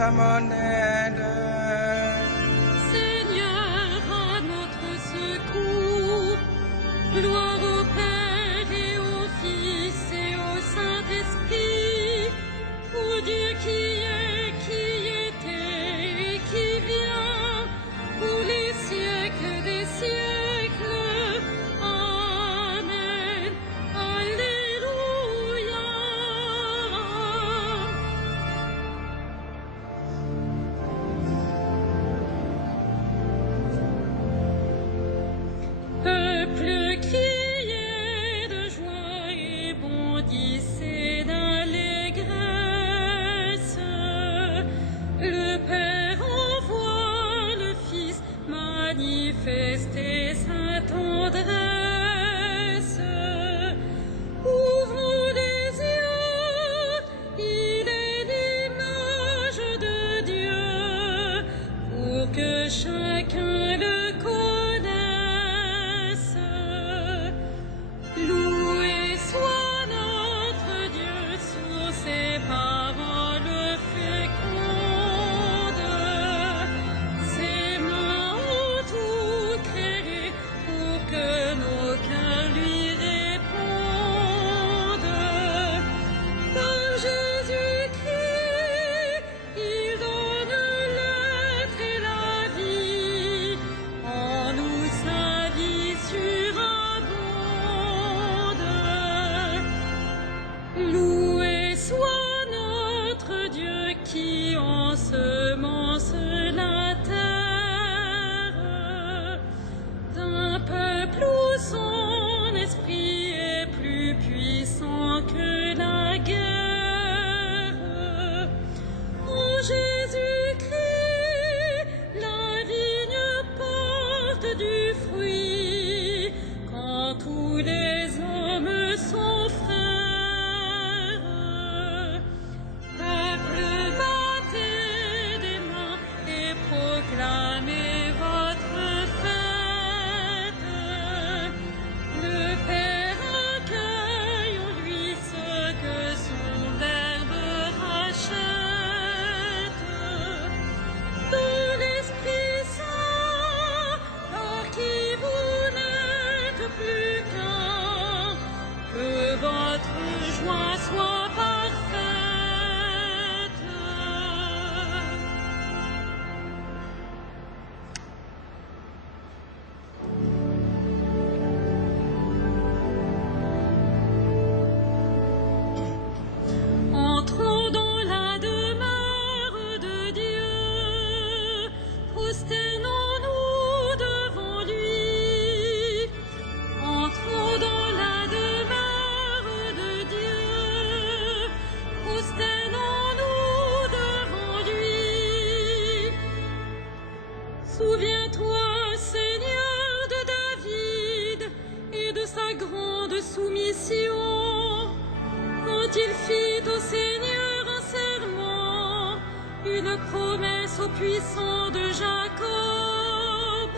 à mon aide. Seigneur, à notre secours, gloire au Père et au Fils et au Saint-Esprit, au Dieu qui est, qui était et qui vient, pour les siècles des siècles. Amen. Alléluia. Peuple, criez de joie et bondissez d'allégresse. Le Père envoie le Fils manifester sa tendresse. Ouvrons les yeux, il est l'image de Dieu, pour que chacun le connaisse. Loué soit notre Dieu sur ses paroles fécondes. Ses mains ont tout créé pour que nos cœurs lui répondent. Par Jésus-Christ, il donne l'être et la vie. En nous sa vie surabonde. Loué soit notre Dieu qui ensemence la terre d'un peuple où son esprit est plus puissant que la guerre. En Jésus-Christ, la vigne porte du fruit quand tous les hommes sont frères. Peuple, battez des mains et proclamez votre fête. Le Père accueille en lui ce que son Verbe rachète. De l'Esprit Saint, par qui vous n'êtes plus qu'un, que votre joie soit parfaite. Entrons dans la demeure de Dieu, prosternons-nous devant lui. Entrons dans la demeure de Dieu, prosternons-nous devant lui. Souviens-toi, Seigneur, de David et de sa grande soumission, quand il fit au Seigneur un serment, une promesse au puissant de Jacob.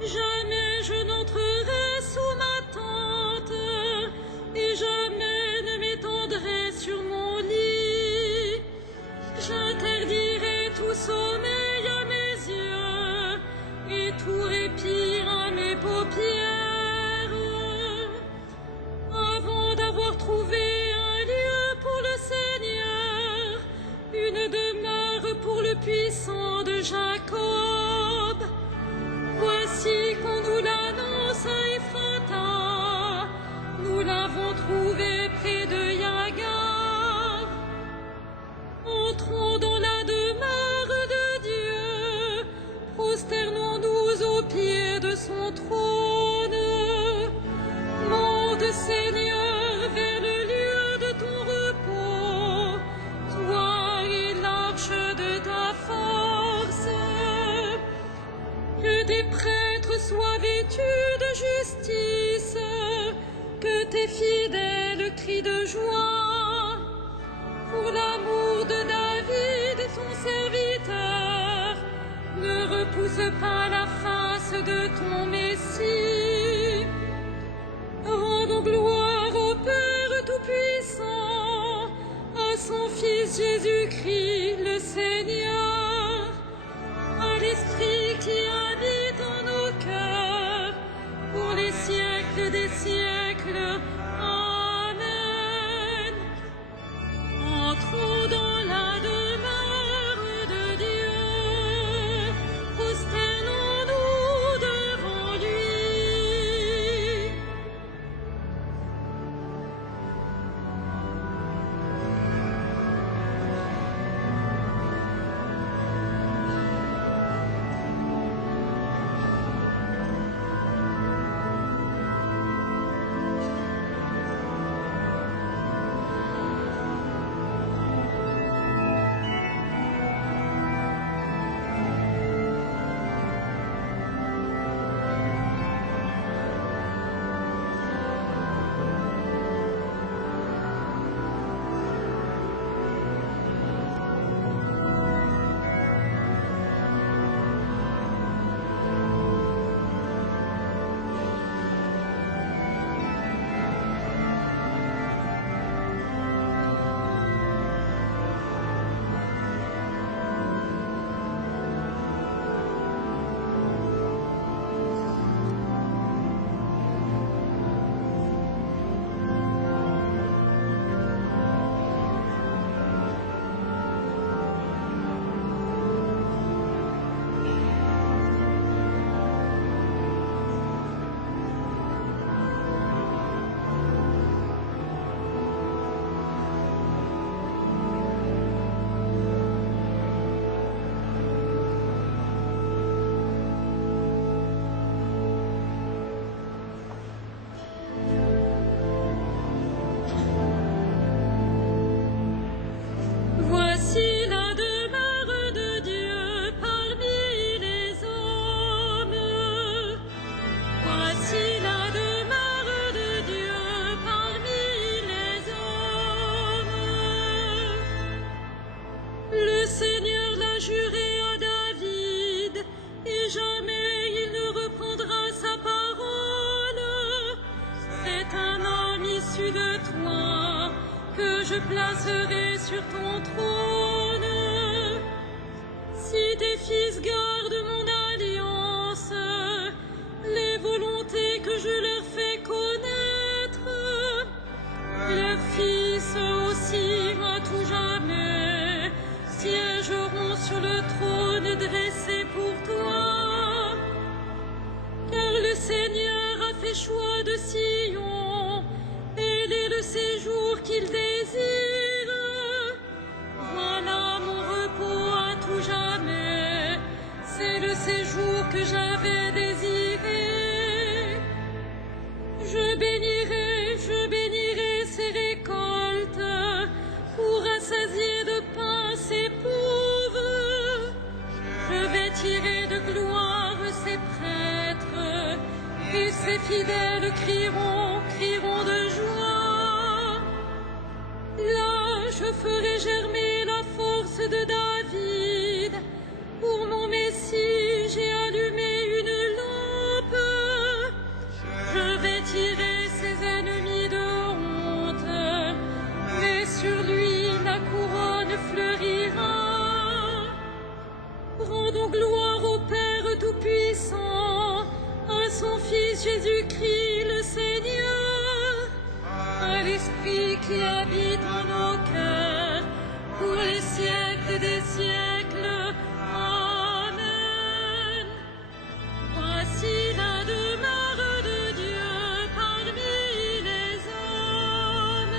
Jamais je n'entrerai sous ma tente, et jamais ne m'étendrai sur mon lit. J'interdirai tout sommeil à mes yeux, et tout répit à mes paupières. Avant d'avoir trouvé un lieu pour le Seigneur, une demeure pour le puissant de Jacob, voici qu'on nous l'annonce à Ephrata, nous l'avons trouvé près de Yagar. Entrons dans la demeure de Dieu, prosternons-nous aux pieds de son trône. Monte, Seigneur, vers le lieu de ton repos, toi et l'arche de ta force. Que tes prêtres soient vêtus de justice, que tes fidèles crient de joie. Pour l'amour de David, son serviteur, ne repousse pas la face de ton Messie. Rendons gloire au Père Tout-Puissant, à son Fils Jésus-Christ, le Seigneur. je placerai sur ton trône. Si tes fils gardent mon alliance, les volontés que je leur fais connaître, leurs fils aussi à tout jamais siégeront sur le trône dressé pour toi. Car le Seigneur a fait choix de Sion, et est le séjour qu'il désire. Voilà mon repos à tout jamais, c'est le séjour que j'avais désiré. Je bénirai ses récoltes, pour rassasier de pain ses pauvres. Je vêtirai de gloire ses prêtres, et ses fidèles crieront de joie. Là, je ferai germer la force de David. Pour mon Messie, j'ai allumé une lampe. Je vêtirai ses ennemis de honte, mais sur lui la couronne fleurira. Rendons gloire au Père Tout-Puissant, à son Fils Jésus-Christ le Seigneur, à l'Esprit qui habite en nos cœurs, pour les siècles des siècles. Amen. Voici la demeure de Dieu parmi les hommes.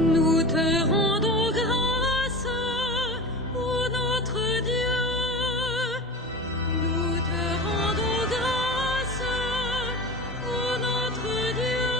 Nous te rendons grâce, ô notre Dieu. Nous te rendons grâce, ô notre Dieu.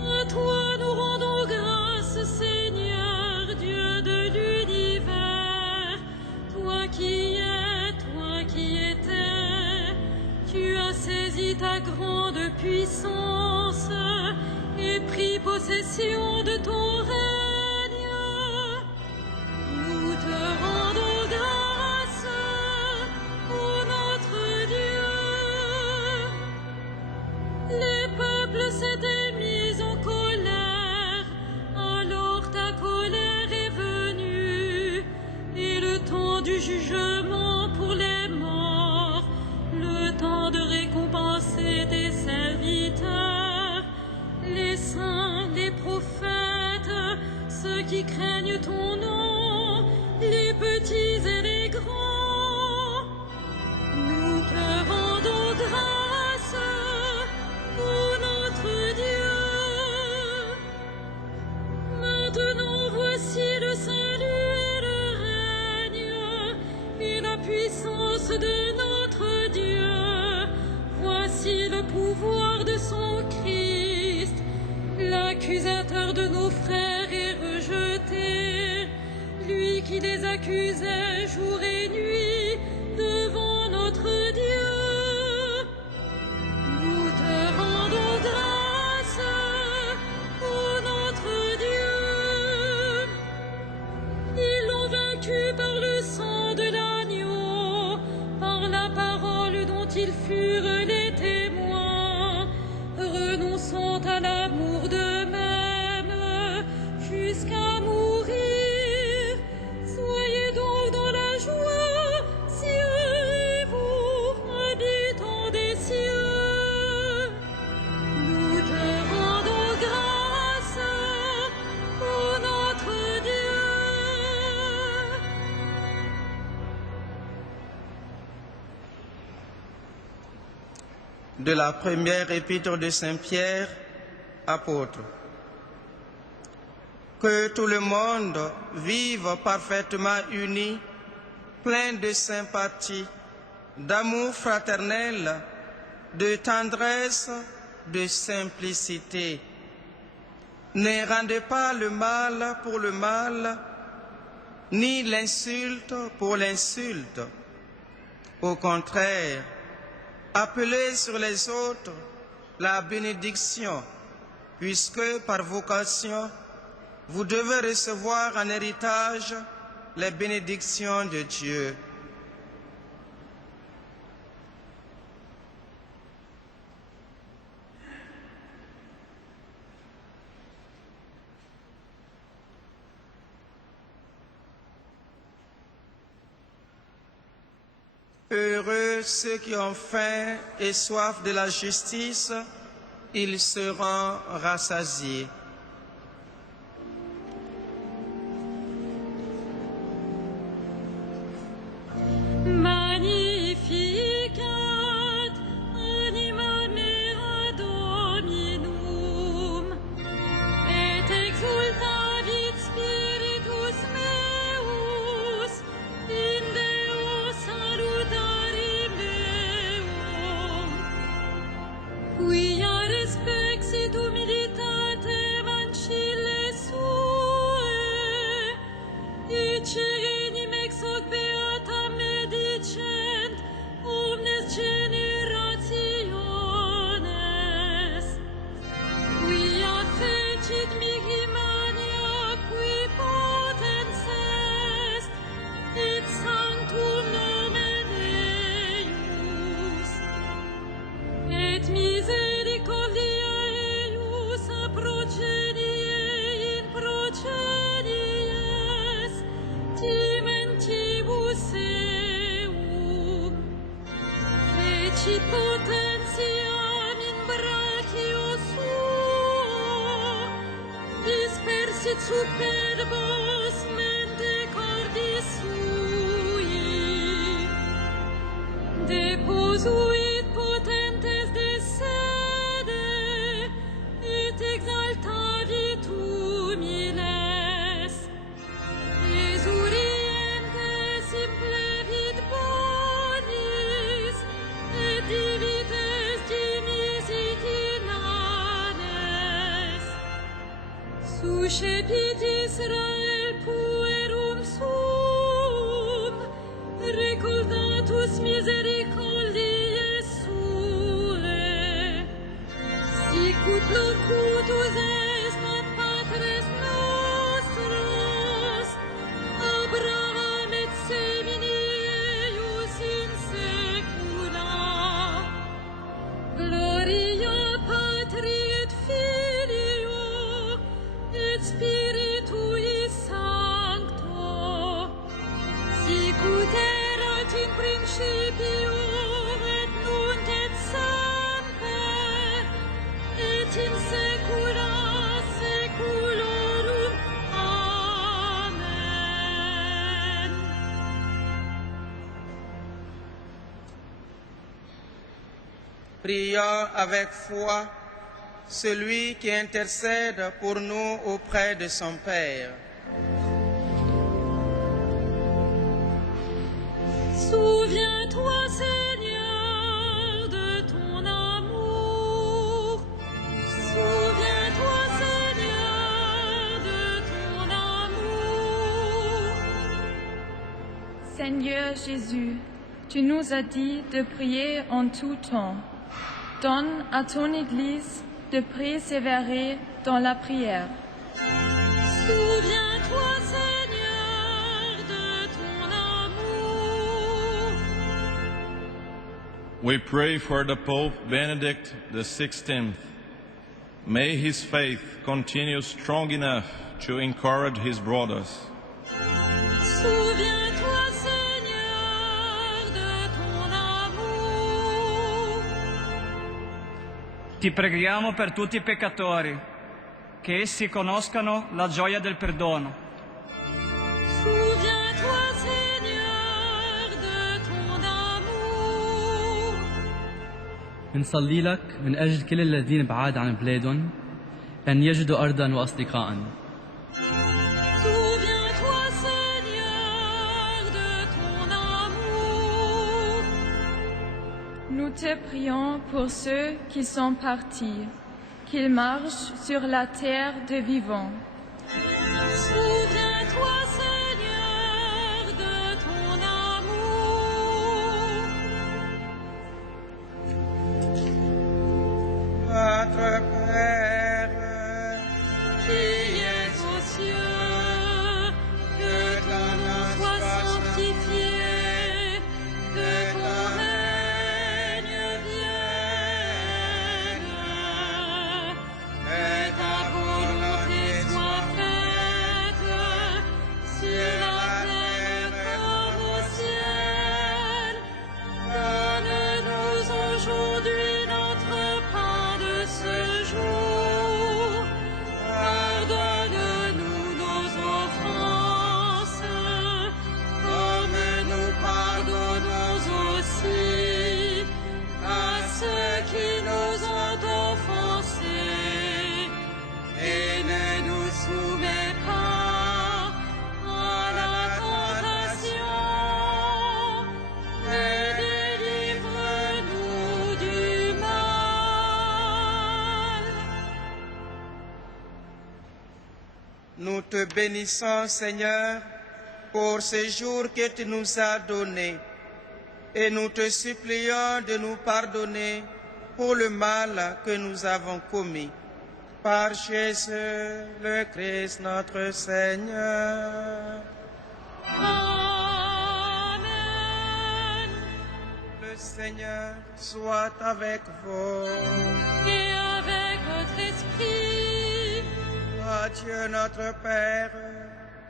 À toi nous rendons grâce, Seigneur, Dieu de l'univers. Toi qui es, toi qui étais, tu as saisi ta grande puissance et pris possession de ton règne. Nous te rendons grâce, ô notre Dieu. Les peuples s'étaient mis en colère, alors ta colère est venue, et le temps du jugement pour les morts, le temps de récompenser tes serviteurs, les saints, les prophètes accusait jour et nuit devant notre Dieu. Nous te rendons grâce, ô notre Dieu. Ils l'ont vaincu par le sang de l'agneau, par la parole dont ils furent les témoins, renonçant à l'amour d'eux-mêmes jusqu'à mourir. Soyez donc dans la joie, cieux et vous, habitants des cieux. Nous te rendons grâce, ô notre Dieu. De la première épître de Saint Pierre, apôtre. Que tout le monde vive parfaitement uni, plein de sympathie, d'amour fraternel, de tendresse, de simplicité. Ne rendez pas le mal pour le mal, ni l'insulte pour l'insulte. Au contraire, appelez sur les autres la bénédiction, puisque par vocation, vous devez recevoir en héritage les bénédictions de Dieu. Heureux ceux qui ont faim et soif de la justice, ils seront rassasiés. Magnificat anima mea Dominum, et exultavit spiritus meus in Deo salutari meum, quia respexit humilitate mancille sue, et enim ex hoc beata medicent omnes generationes, quia fecit mihi mania qui potens est, et sanctum nomen eius, et misericordia eius a progenie in progenies timentibus eum, fecit potentiam in brachio suo, dispersit superbos mente cordis sui, deposuit potentes de sede, et exaltavit humiles, exurientes implevit bonis, et divides dimisit inanes. Suscepit Israel puerum sum, recordatus misericordiae suae, sicut locutus est ad patres nostros, Abraham et semini eius in saecula. Gloria Patri et Filio et Spiritui Sancto, sicut erat in principio et nunc et semper et in saecula saeculorum. Amen. Prions avec foi celui qui intercède pour nous auprès de son Père. Souviens-toi, Seigneur, de ton amour. Souviens-toi, Seigneur, de ton amour. Seigneur Jésus, tu nous as dit de prier en tout temps. Donne à ton Église de persévérer dans la prière. Souviens-toi, Seigneur, de ton amour. We pray for the Pope Benedict XVI. May his faith continue strong enough to encourage his brothers. Souviens-toi, Seigneur, de ton amour. Ti preghiamo per tutti i peccatori, che essi conoscano la gioia del perdono. Souviens-toi, Seigneur, de ton amour. نصلي لك من أجل كل الذين بعاد عن بلادهم أن يجدوا أرضا وأصدقاء. Souviens-toi, Seigneur, de ton amour. Nous te prions pour ceux qui sont partis, qu'ils marchent sur la terre des vivants. Souviens-toi, Seigneur, de ton amour. Notre Père, Qui es aux cieux, que ton nom soit sanctifié, que ton règne vienne, que ta volonté soit faite sur la terre comme au ciel. Donne-nous aujourd'hui notre pain de ce jour. Pardonne-nous nos offenses, comme nous pardonnons aussi à ceux qui nous ont offensés. Et ne nous soumets pas à la tentation, mais délivre-nous du mal. nous te bénissons, Seigneur, pour ce jour que tu nous as donné, et nous te supplions de nous pardonner pour le mal que nous avons commis. Par Jésus le Christ, notre Seigneur. Amen. Le Seigneur soit avec vous. Et avec votre esprit, À Dieu notre Père,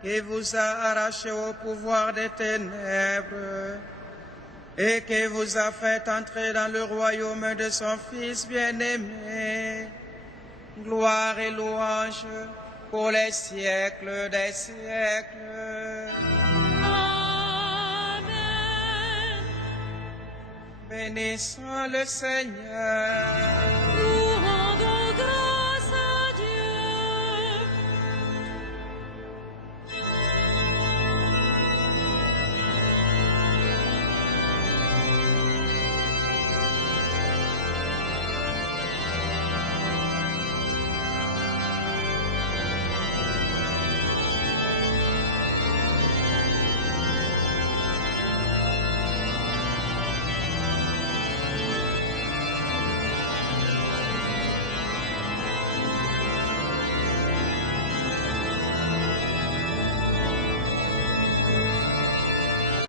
qui vous a arraché au pouvoir des ténèbres et qui vous a fait entrer dans le royaume de son Fils bien-aimé, gloire et louange pour les siècles des siècles. Amen. Bénissons le Seigneur.